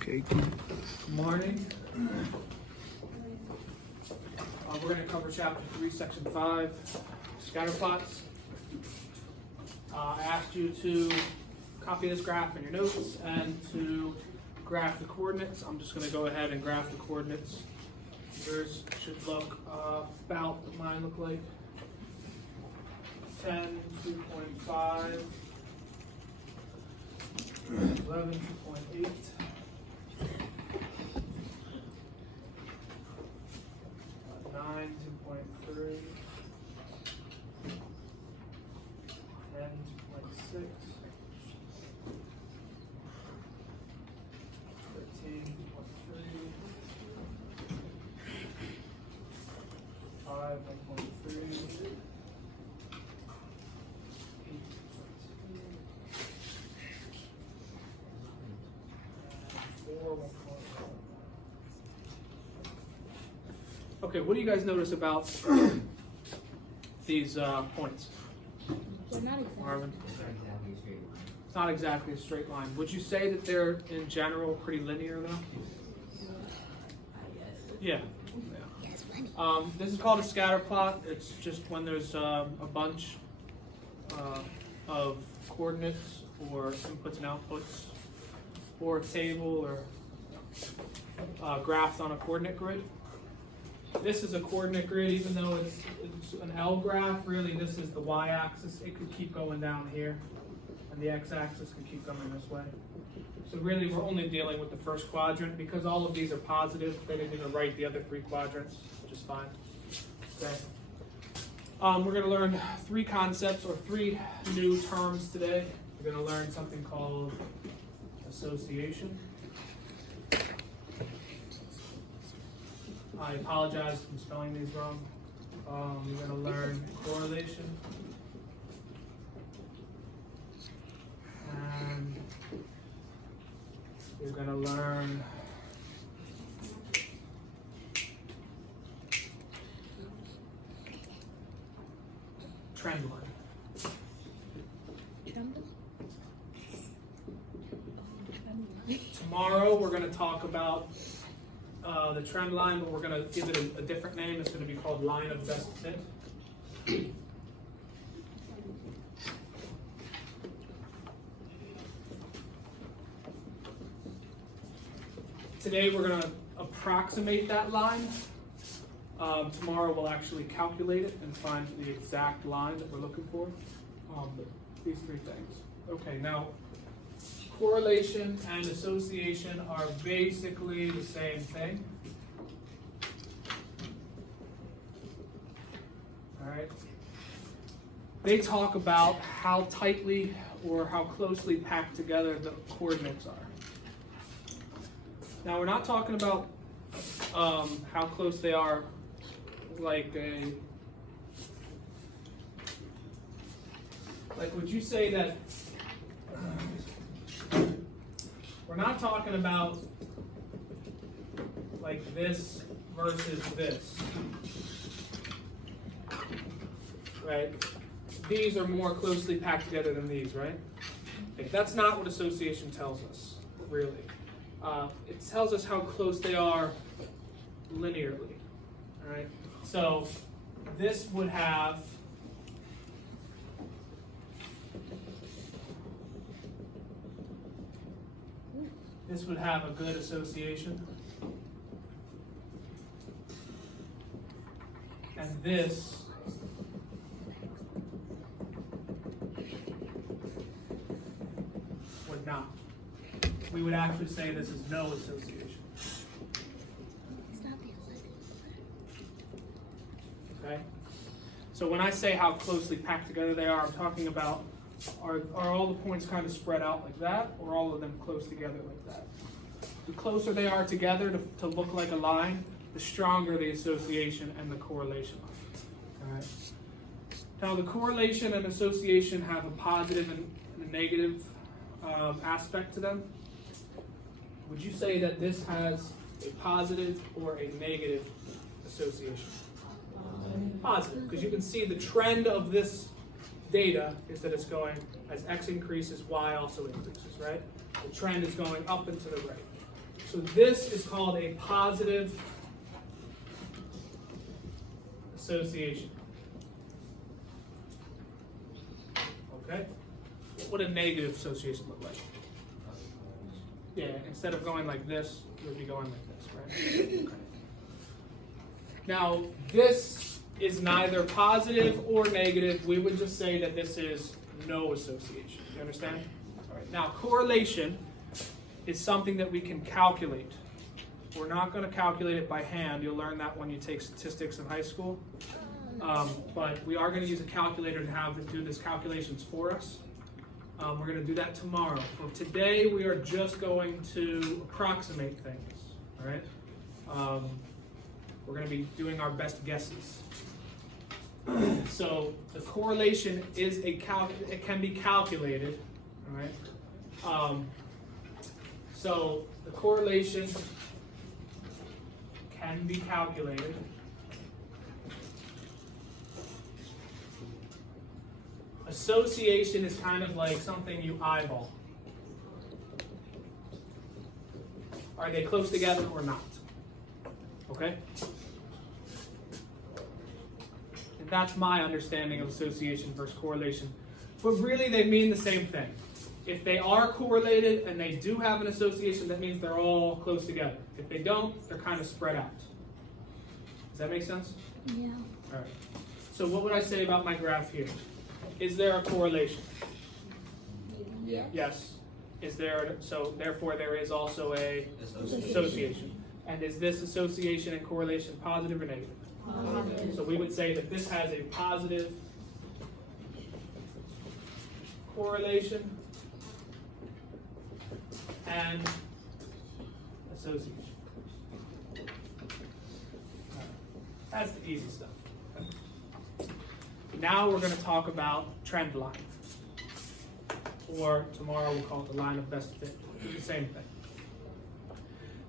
Okay. Good morning. We're going to cover chapter 3, section 5, scatter plots. I asked you to copy this graph in your notes and to graph the coordinates. I'm just going to go ahead and graph the coordinates. Yours should look about what mine look like. 10, 2.5, 11, 2.8. 9, 2.3, 10, 2.6, 13, 2.3, 5, 1.3, 8, 4, 1.1. Okay, what do you guys notice about these points? They're not exactly. Marvin? It's not exactly a straight line. Would you say that they're, in general, pretty linear, though? Yeah. This is called a scatter plot. It's just when there's a bunch of coordinates or inputs and outputs, or a table or graphs on a coordinate grid. This is a coordinate grid, even though it's an L graph, really this is the y-axis. It could keep going down here, and the x-axis can keep going this way. So really we're only dealing with the first quadrant. Because all of these are positive, they didn't even write the other three quadrants, which is fine. Okay. We're going to learn three concepts, or three new terms today. We're going to learn something called association. I apologize for spelling these wrong. We're going to learn correlation. And we're going to learn trend line. Tomorrow we're going to talk about the trend line, but we're going to give it a different name. It's going to be called line of best fit. Today we're going to approximate that line. Tomorrow we'll actually calculate it and find the exact line that we're looking for. But these three things. Okay, now correlation and association are basically the same thing. All right. They talk about how tightly or how closely packed together the coordinates are. Now we're not talking about how close they are, like would you say that we're not talking about like this versus this, right? These are more closely packed together than these, right? Okay, that's not what association tells us, really. It tells us how close they are linearly, all right? So this would have a good association, and this would not. We would actually say this is no association. Okay? So when I say how closely packed together they are, I'm talking about are all the points kind of spread out like that, or all of them close together like that? The closer they are together to look like a line, the stronger the association and the correlation are. All right. Now the correlation and association have a positive and a negative aspect to them. Would you say that this has a positive or a negative association? Positive, because you can see the trend of this data is that it's going, as x increases, y also increases, right? The trend is going up and to the right. So this is called a positive association. Okay? What would a negative association look like? Yeah, instead of going like this, it would be going like this, right? Okay. Now, this is neither positive or negative. We would just say that this is no association. You understand? All right. Now, correlation is something that we can calculate. We're not going to calculate it by hand. You'll learn that when you take statistics in high school. But we are going to use a calculator to have it do these calculations for us. We're going to do that tomorrow. For today, we are just going to approximate things. All right? We're going to be doing our best guesses. So the correlation is it can be calculated. All right? So the correlation can be calculated. Association is kind of like something you eyeball. Are they close together or not? Okay? And that's my understanding of association versus correlation. But really they mean the same thing. If they are correlated and they do have an association, that means they're all close together. If they don't, they're kind of spread out. Does that make sense? Yeah. All right. So what would I say about my graph here? Is there a correlation? Yeah. Yes. Is there? So therefore there is also a association. And is this association and correlation positive or negative? Positive. So we would say that this has a positive correlation and association. That's the easy stuff. Now we're going to talk about trend line. Or tomorrow we'll call it the line of best fit. It's the same thing.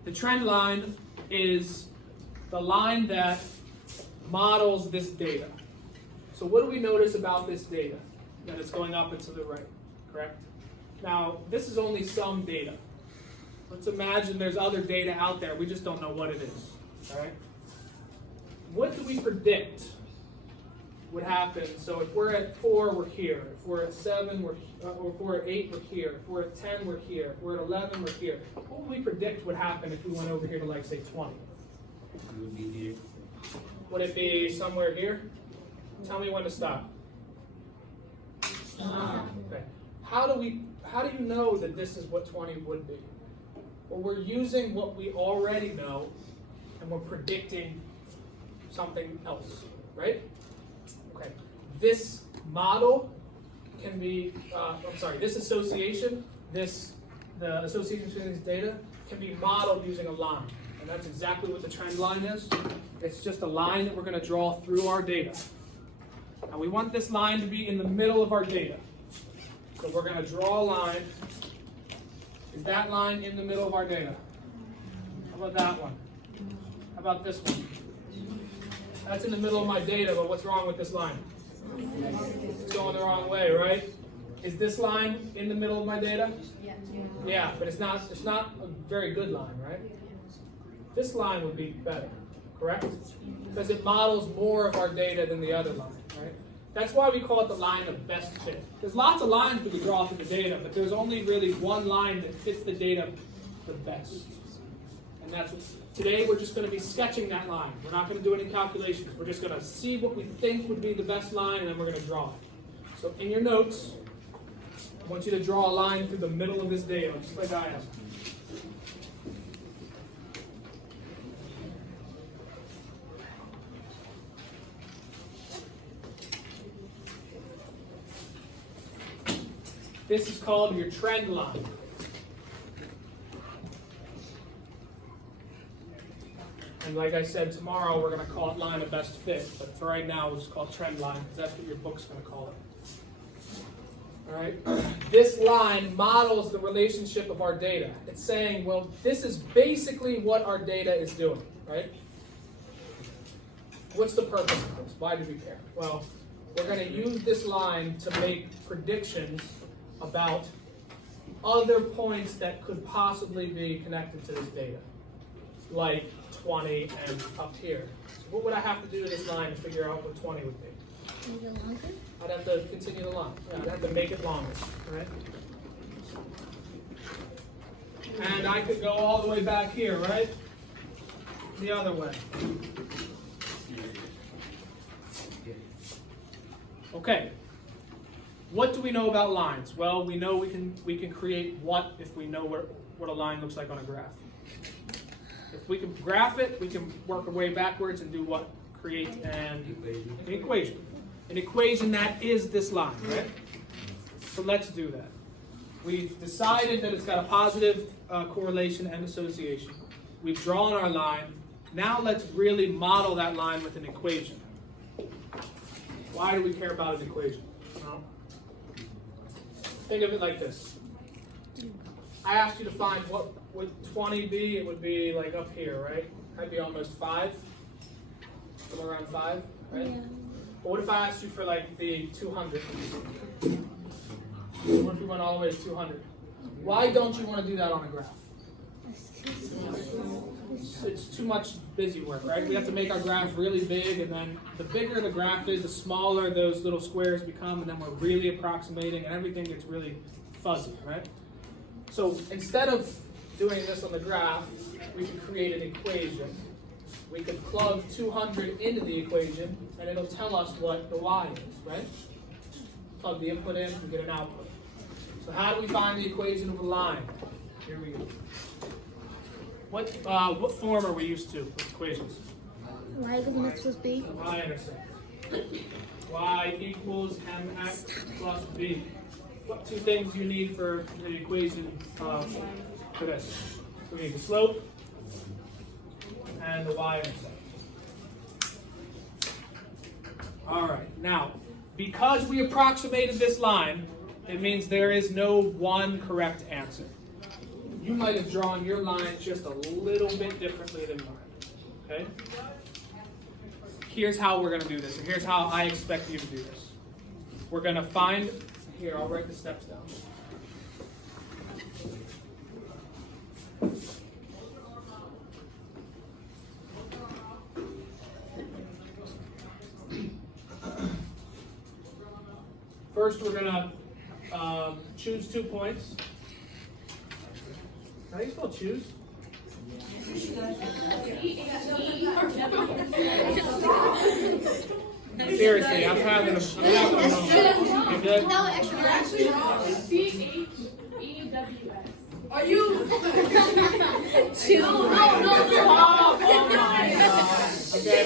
The trend line is the line that models this data. So what do we notice about this data? That it's going up and to the right, correct? Now, this is only some data. Let's imagine there's other data out there. We just don't know what it is, all right? What do we predict would happen? So if we're at 4, we're here. If we're at 7, we're or if we're at 8, we're here. If we're at 10, we're here. If we're at 11, we're here. What would we predict would happen if we went over here to, like, say, 20? It would be here. Would it be somewhere here? Tell me when to stop. Okay. How do you know that this is what 20 would be? Well, we're using what we already know, and we're predicting something else, right? Okay. This model can be, this association, the association between these data can be modeled using a line. And that's exactly what the trend line is. It's just a line that we're going to draw through our data. And we want this line to be in the middle of our data. So we're going to draw a line. Is that line in the middle of our data? How about that one? How about this one? That's in the middle of my data, but what's wrong with this line? It's going the wrong way, right? Is this line in the middle of my data? Yeah, but it's not a very good line, right? This line would be better, correct? Because it models more of our data than the other line, right? That's why we call it the line of best fit. There's lots of lines we could draw through the data, but there's only really one line that fits the data the best. And that's what, today we're just going to be sketching that line. We're not going to do any calculations. We're just going to see what we think would be the best line, and then we're going to draw it. So in your notes, I want you to draw a line through the middle of this data, just like I am. This is called your trend line. And like I said, tomorrow we're going to call it line of best fit. But for right now, we'll just call it trend line because that's what your book's going to call it. All right. This line models the relationship of our data. It's saying, well, this is basically what our data is doing, right? What's the purpose of this? Why do we care? Well, we're going to use this line to make predictions about other points that could possibly be connected to this data, like 20 and up here. So what would I have to do to this line to figure out what 20 would be? Make it longer? I'd have to continue the line. Yeah, I'd have to make it longer, right? And I could go all the way back here, right? The other way. Okay. What do we know about lines? Well, we know we can create what if we know what a line looks like on a graph. If we can graph it, we can work our way backwards and do what? Create an equation. An equation that is this line, right? So let's do that. We've decided that it's got a positive correlation and association. We've drawn our line. Now let's really model that line with an equation. Why do we care about an equation? Well, think of it like this. I asked you to find what would 20 be. It would be like up here, right? That'd be almost 5. Somewhere around 5, right? Yeah. But what if I asked you for like the 200? What if we went all the way to 200? Why don't you want to do that on a graph? It's too much busy work, right? We have to make our graph really big, and then the bigger the graph is, the smaller those little squares become, and then we're really approximating, and everything gets really fuzzy, right? So instead of doing this on the graph, we could create an equation. We could plug 200 into the equation, and it'll tell us what the y is, right? Plug the input in and get an output. So how do we find the equation of a line? Here we go. What form are we used to with equations? Y equals X plus B. Y-intercept. Y equals mx plus b. What two things do you need for the equation for this? We need the slope and the y-intercept. All right, now, because we approximated this line, it means there is no one correct answer. You might have drawn your line just a little bit differently than mine, okay? Here's how we're going to do this, and here's how I expect you to do this. We're going to find, here, I'll write the steps down. First, we're going to choose 2 points. How do you spell choose? Seriously, I'm having a moment. You good? No, actually, C-H-E-W-S. Are you? two. Oh my God. Okay,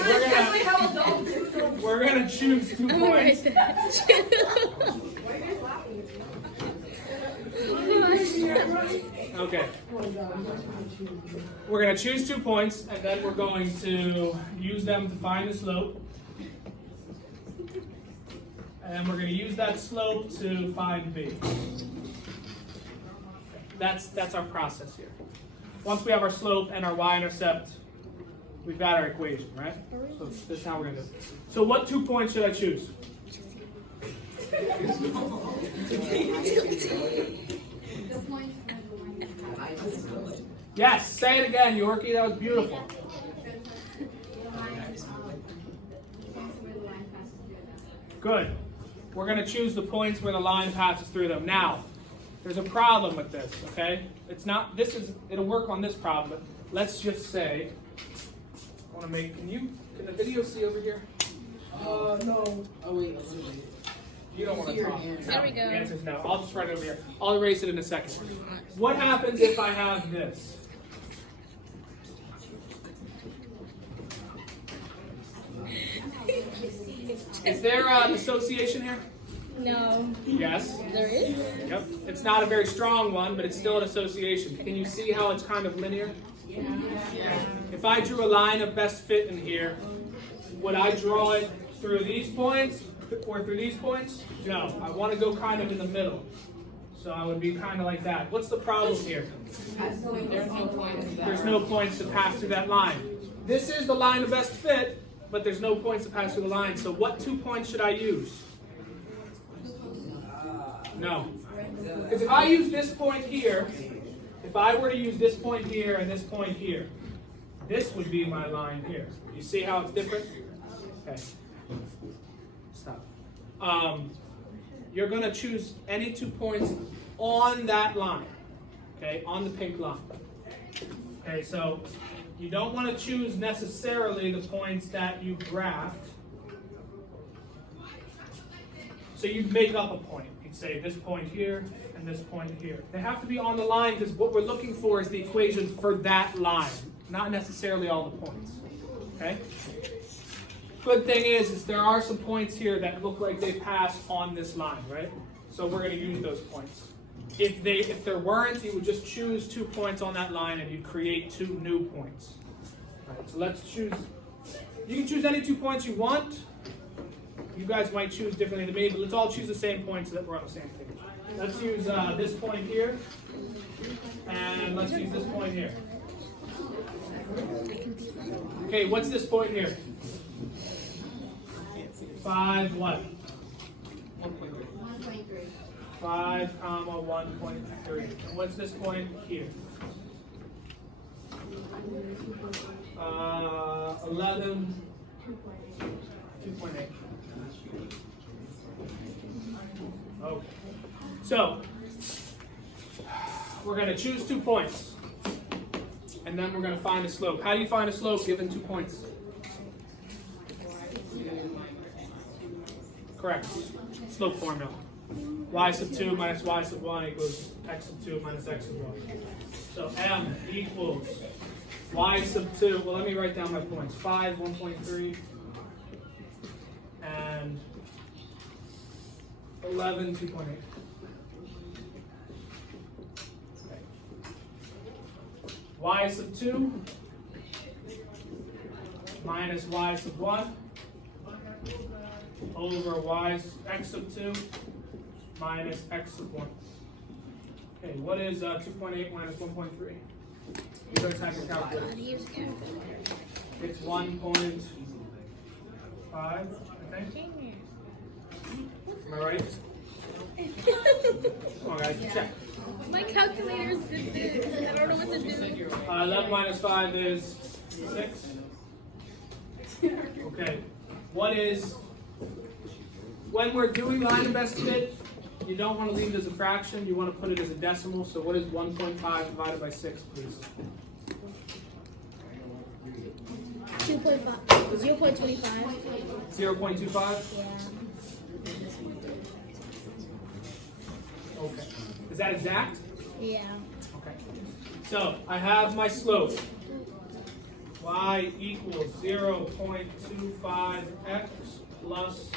we're gonna choose 2 points. Okay. We're going to choose 2 points, and then we're going to use them to find the slope. And then we're going to use that slope to find b. That's our process here. Once we have our slope and our y-intercept, we've got our equation, right? So this is how we're going to do it. So what 2 points should I choose? Yes, say it again, Yorkie. That was beautiful. Good. We're going to choose the points where the line passes through them. Now, there's a problem with this, okay? It'll work on this problem, but let's just say, I want to make, can the video see over here? No. Oh, wait. You don't want to talk. There we go. The answer is no. I'll just write it over here. I'll erase it in a second. What happens if I have this? Is there an association here? No. Yes. There is? Yep. It's not a very strong one, but it's still an association. Can you see how it's kind of linear? Yeah. If I drew a line of best fit in here, would I draw it through these points or through these points? No. I want to go kind of in the middle. So I would be kind of like that. What's the problem here? There's no points to pass through that line. This is the line of best fit, but there's no points to pass through the line. So what 2 points should I use? No. Because if I use this point here, if I were to use this point here and this point here, this would be my line here. You see how it's different? Okay. Stop. You're going to choose any 2 points on that line. Okay, on the pink line. Okay, so you don't want to choose necessarily the points that you graphed. So you make up a point. You'd say this point here and this point here. They have to be on the line because what we're looking for is the equation for that line, not necessarily all the points. Okay? Good thing is there are some points here that look like they pass on this line, right? So we're going to use those points. If there weren't, you would just choose 2 points on that line and you'd create 2 new points. All right, so let's choose. You can choose any 2 points you want. You guys might choose differently than me, but let's all choose the same point so that we're on the same page. Let's use this point here, and let's use this point here. Okay, what's this point here? 5 what? 5 comma 1.3. And what's this point here? 11. 2.8. Okay. So we're going to choose 2 points, and then we're going to find a slope. How do you find a slope given 2 points? Correct. Slope formula. Y sub 2 minus y sub 1 equals x sub 2 minus x sub 1. So m equals y sub 2. Well, let me write down my points. 5, 1.3, and 11, 2.8. Okay. Y sub 2 minus y sub 1 over x sub 2 minus x sub 1. Okay, what is 2.8 minus 1.3? You guys have your calculator. It's 1.5, I think. Am I right? Come on, guys, check. My calculator's did this. I don't know what to do. 11 minus 5 is 6. Okay. What is, when we're doing line of best fit, you don't want to leave it as a fraction. You want to put it as a decimal. So what is 1.5 divided by 6, please? 2.5. 0.25. 0.25? Yeah. Okay. Is that exact? Yeah. Okay. So I have my slope. Y equals 0.25x plus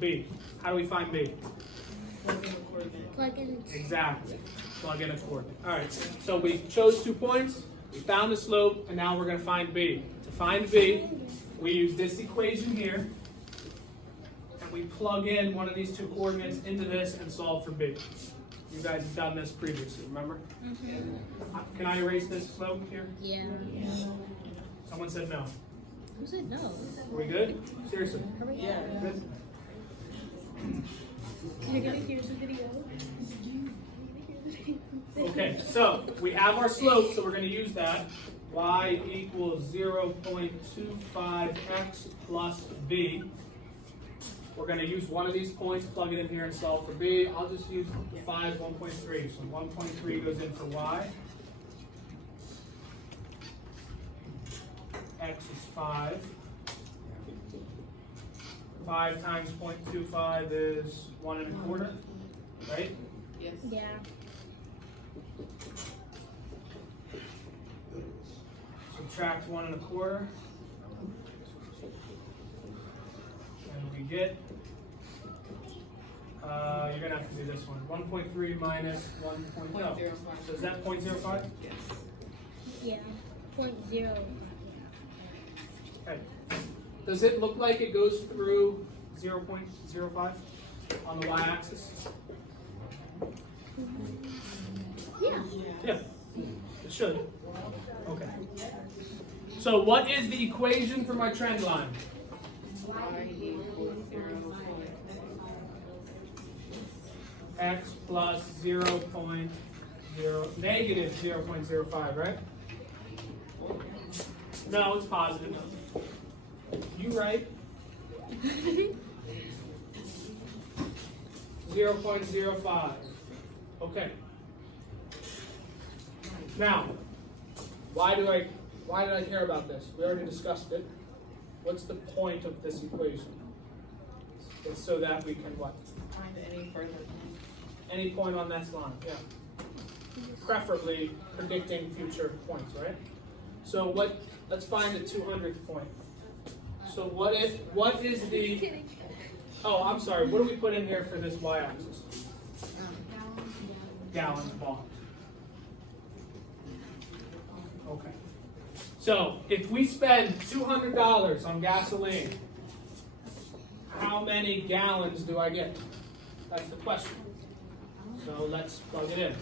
b. How do we find b? Plug in. Exactly. Plug in a coordinate. All right. So we chose 2 points. We found the slope, and now we're going to find b. To find b, we use this equation here, and we plug in one of these 2 coordinates into this and solve for b. You guys have done this previously, remember? Mm-hmm. Can I erase this slope here? Yeah. Someone said no. Who said no? Are we good? Seriously? Yeah. Good? You're gonna hear the video. Okay, so we have our slope, so we're going to use that. Y equals 0.25x plus b. We're going to use one of these points, plug it in here, and solve for b. I'll just use 5, 1.3. So 1.3 goes in for y. X is 5. 5 times 0.25 is 1 1/4, right? Yes. Yeah. Subtract 1 1/4. And we get, you're going to have to do this one. 1.3 minus 1. No. So is that 0.05? Yes. Yeah. 0.0. Okay. Does it look like it goes through 0.05 on the y-axis? Yeah. Yeah, it should. Okay. So what is the equation for my trend line? Y equals 0. x plus negative 0.05, right? No, it's positive. You right? 0.05. Okay. Now, why did I care about this? We already discussed it. What's the point of this equation? It's so that we can what? Find any further. Any point on this line, yeah. Preferably predicting future points, right? So let's find the 200th point. So what is the, oh, I'm sorry, what do we put in here for this y-axis? Gallons bought. Okay. So if we spend $200 on gasoline, how many gallons do I get? That's the question. So let's plug it in.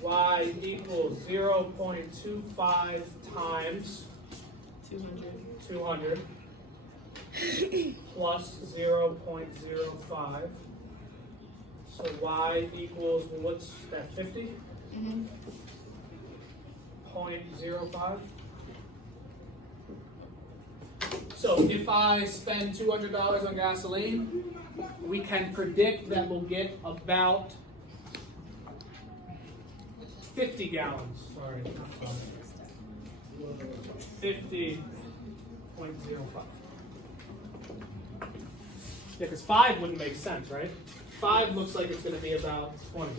Y equals 0.25 times 200 plus 0.05. So y equals, well, what's that, 50? 0.05. So if I spend $200 on gasoline, we can predict that we'll get about 50 gallons. Sorry, not 50.05. Yeah, because 5 wouldn't make sense, right? 5 looks like it's going to be about 20.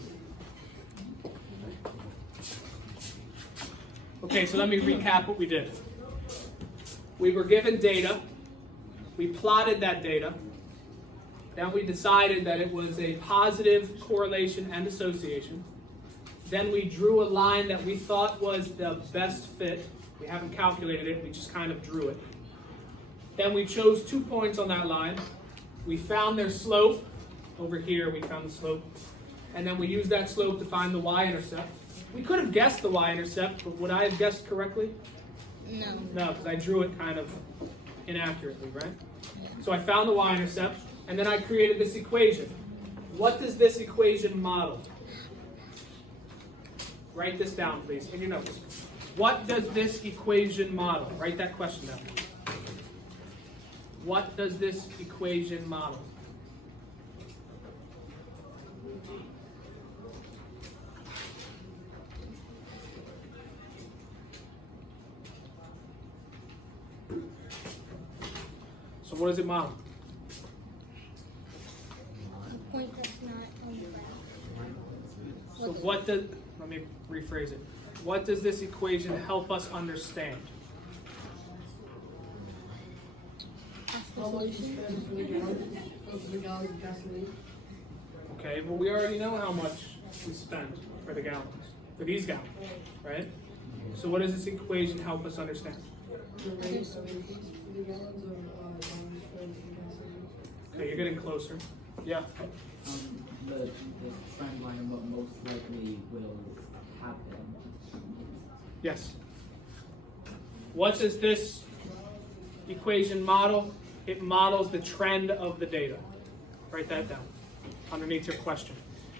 Okay, so let me recap what we did. We were given data. We plotted that data. Then we decided that it was a positive correlation and association. Then we drew a line that we thought was the best fit. We haven't calculated it, we just kind of drew it. Then we chose 2 points on that line. We found their slope. Over here we found the slope. And then we used that slope to find the y-intercept. We could have guessed the y-intercept, but would I have guessed correctly? No. No, because I drew it kind of inaccurately, right? So I found the y-intercept, and then I created this equation. What does this equation model? Write this down, please, in your notes. What does this equation model? Write that question down. What does this equation model? So what does it model? A point that's not on the graph. So what does, let me rephrase it. What does this equation help us understand? That's the How much you solution. spend for the gallons of gasoline? Okay, well we already know how much we spend for the gallons, for these gallons, right? So what does this equation help us understand? The rate of increase for the gallons of gallons spent for gasoline. Okay, you're getting closer. Yeah. The trend line of what most likely will happen. Yes. What does this equation model? It models the trend of the data. Write that down underneath your question.